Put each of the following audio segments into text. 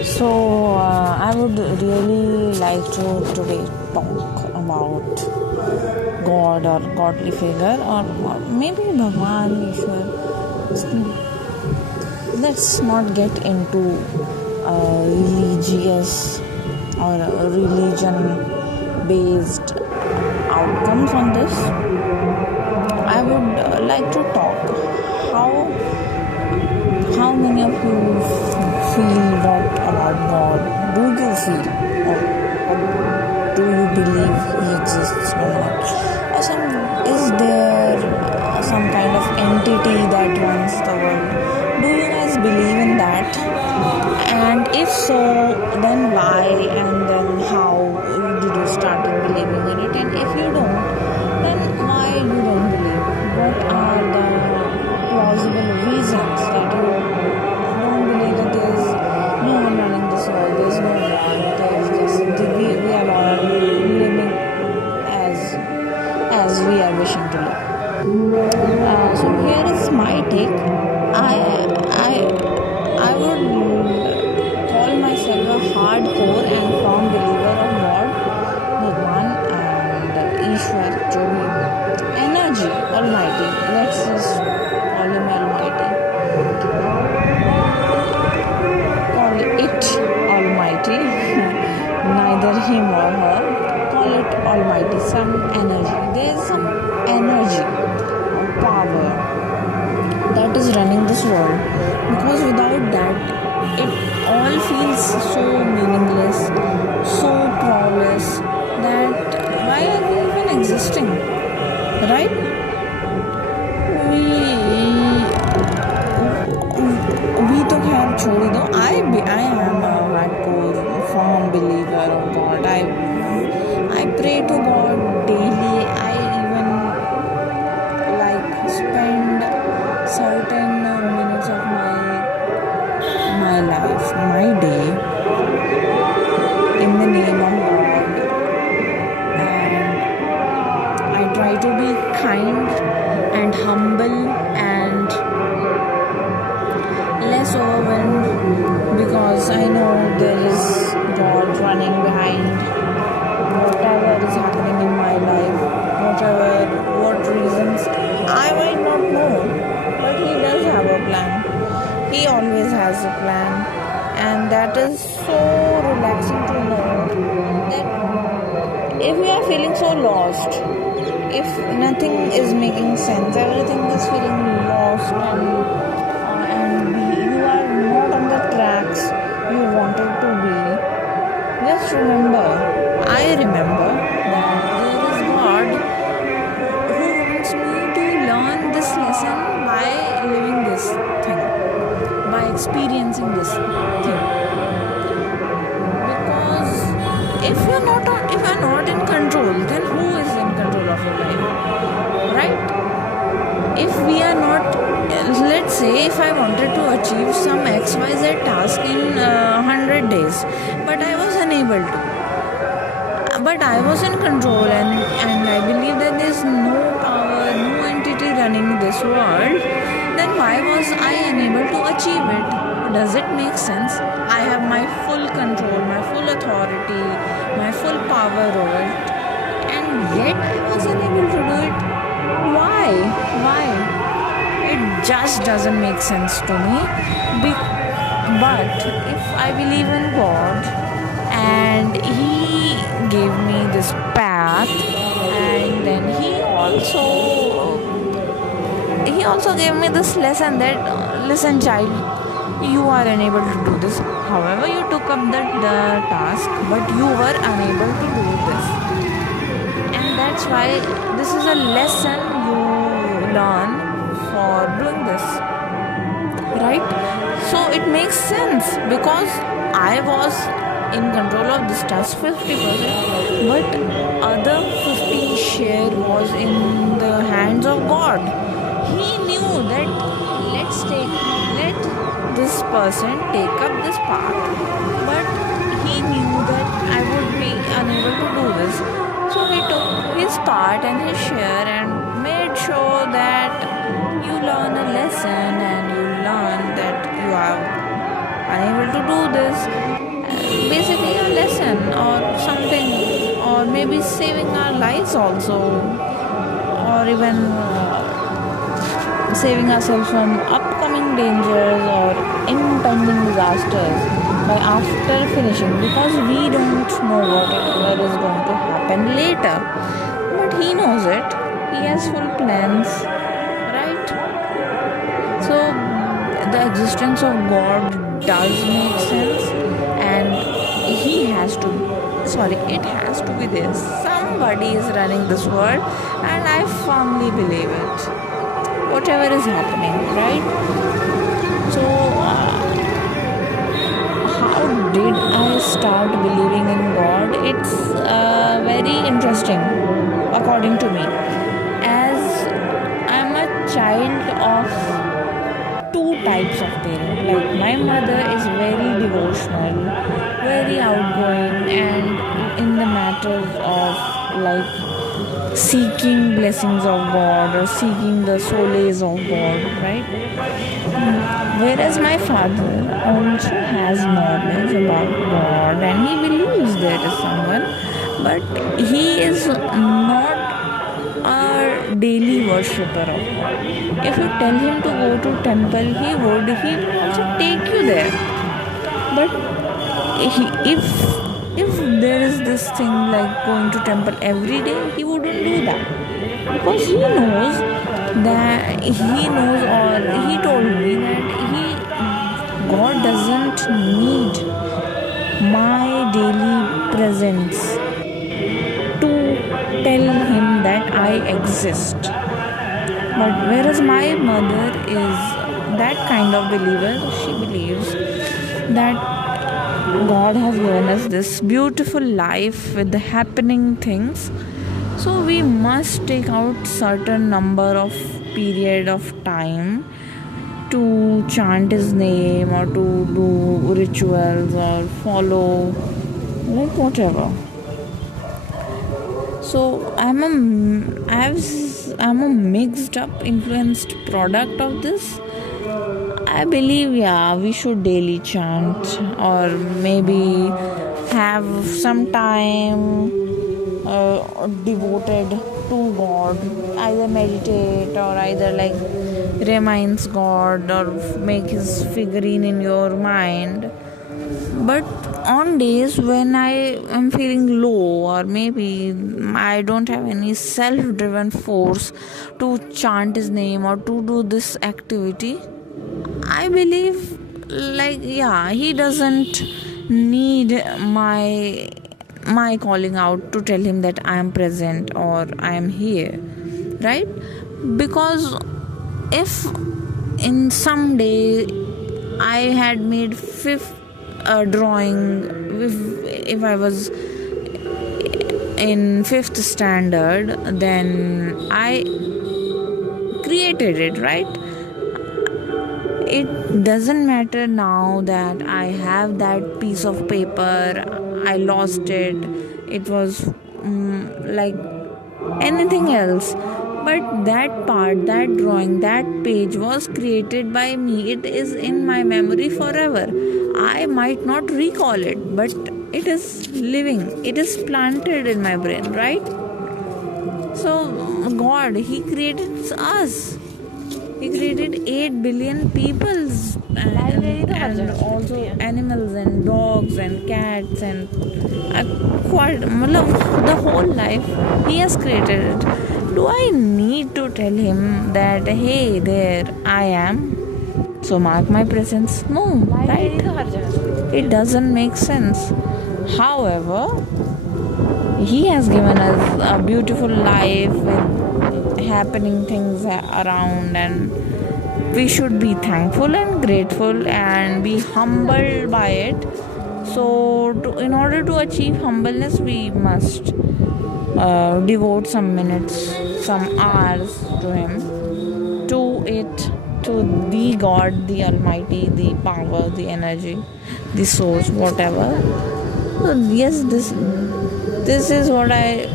I would really like to today talk about God or godly figure or maybe Bhagwan, Ishwar. Let's not get into religious or religion-based outcomes on this. I would like to talk how many of you feel what about God? Do you feel or do you believe He exists or not? Is there some kind of entity that runs the world? Do you guys believe in that? And if so, then why and then how did you start believing in it? And if you don't, then why you don't believe? What are the plausible reasons that you don't believe that there is no one running this world, there is no God, there is just we are all living as we are wishing to live. So here is my take. I would call myself a hardcore and firm believer of God, Bhagwan and Ishwar, जो भी energy, Almighty. Let's just call him Almighty. Call it Almighty, neither him or her. Call it Almighty. Some energy. There is some energy or power that is running this world, because without that it all feels so meaningless, so powerless, that why are we even existing, right? We तो खैर छोड़ दो. I am a hardcore firm believer of God. I pray to God daily. I even spend certain minutes of my life, my day, in the name of God, and I try to be kind and humble and less overwhelmed, because I know there is God running behind whatever is happening in my life, what reasons I might not know, but He does have a plan. He always has a plan, and that is so relaxing to know that if we are feeling so lost, if nothing is making sense, everything is feeling lost, and you are not on the tracks you wanted to be, just remember, I remember that there is God who wants me to learn this lesson by living this thing, by experiencing this thing. Because if you're not in control, then who is in control of your life, right? If we are not, let's say if I wanted to achieve some XYZ task in 100 days, but I was unable to, but I was in control, and I believe that there is no power, no entity running this world, then why was I unable to achieve it? Does it make sense? I have my full control, my full authority, my full power over it, and yet I was unable to do it. Why? It just doesn't make sense to me. But if I believe in God and He gave me this path, and then He also gave me this lesson that listen child, you are unable to do this. However, you took up the task, but you were unable to do this, and that's why this is a lesson you learn for doing this, right? So it makes sense, because I was in control of this task 50%, but other 50 share was in the hands of God. He knew that let this person take up this path, but He knew that I would be unable to do this, so He took His part and His share and made sure that you learn a lesson, and you learn that you are unable to do this, person or something, or maybe saving our lives also, or even saving ourselves from upcoming dangers or impending disasters by after finishing, because we don't know whatever is going to happen later, but he knows it. He has full plans, right? So the existence of God does make sense, and it has to be there. Somebody is running this world, and I firmly believe it, whatever is happening, right? So how did I start believing in God? It's very interesting, according to me, as I'm a child of two types of parents. Like, my mother is very devotional, very outgoing, and in the matters of like seeking blessings of God or seeking the solace of God, right? Whereas my father also has knowledge about God and he believes there is someone, but he is not a daily worshipper of God. If you tell him to go to temple, he would also take you there. But if there is this thing like going to temple every day, he wouldn't do that, because he knows, or he told me that God doesn't need my daily presence to tell him that I exist. But whereas my mother is that kind of believer, she believes that God has given us this beautiful life with the happening things, so we must take out certain number of period of time to chant his name or to do rituals or follow, like whatever. So I'm a mixed up influenced product of this. I believe, we should daily chant, or maybe have some time devoted to God, either meditate or either like reminds God or make his figurine in your mind. But on days when I am feeling low, or maybe I don't have any self-driven force to chant his name or to do this activity, I believe, he doesn't need my calling out to tell him that I am present or I am here, right? Because if in some day I had made fifth drawing, if I was in 5th standard, then I created it, right? It doesn't matter now that I have that piece of paper, I lost it, it was like anything else. But that part, that drawing, that page was created by me. It is in my memory forever. I might not recall it, but it is living. It is planted in my brain, right? So God, He created us. He created 8 billion peoples and also animals and dogs and cats and the whole life He has created it. Do I need to tell Him that, hey, there I am, so mark my presence? No, right? It doesn't make sense. However, He has given us a beautiful life with happening things around, and we should be thankful and grateful and be humbled by it. So in order to achieve humbleness, we must devote some minutes, some hours to Him, to the God, the Almighty, the power, the energy, the source, whatever. So yes, this is what I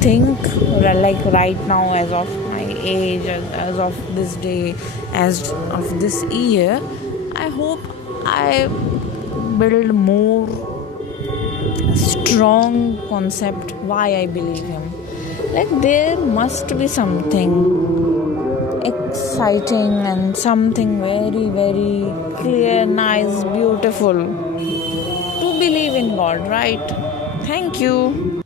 think, like right now, as of my age, as of this day, as of this year. I hope I build more strong concept why I believe him. Like there must be something exciting and something very, very clear, nice, beautiful to believe in God, right? Thank you.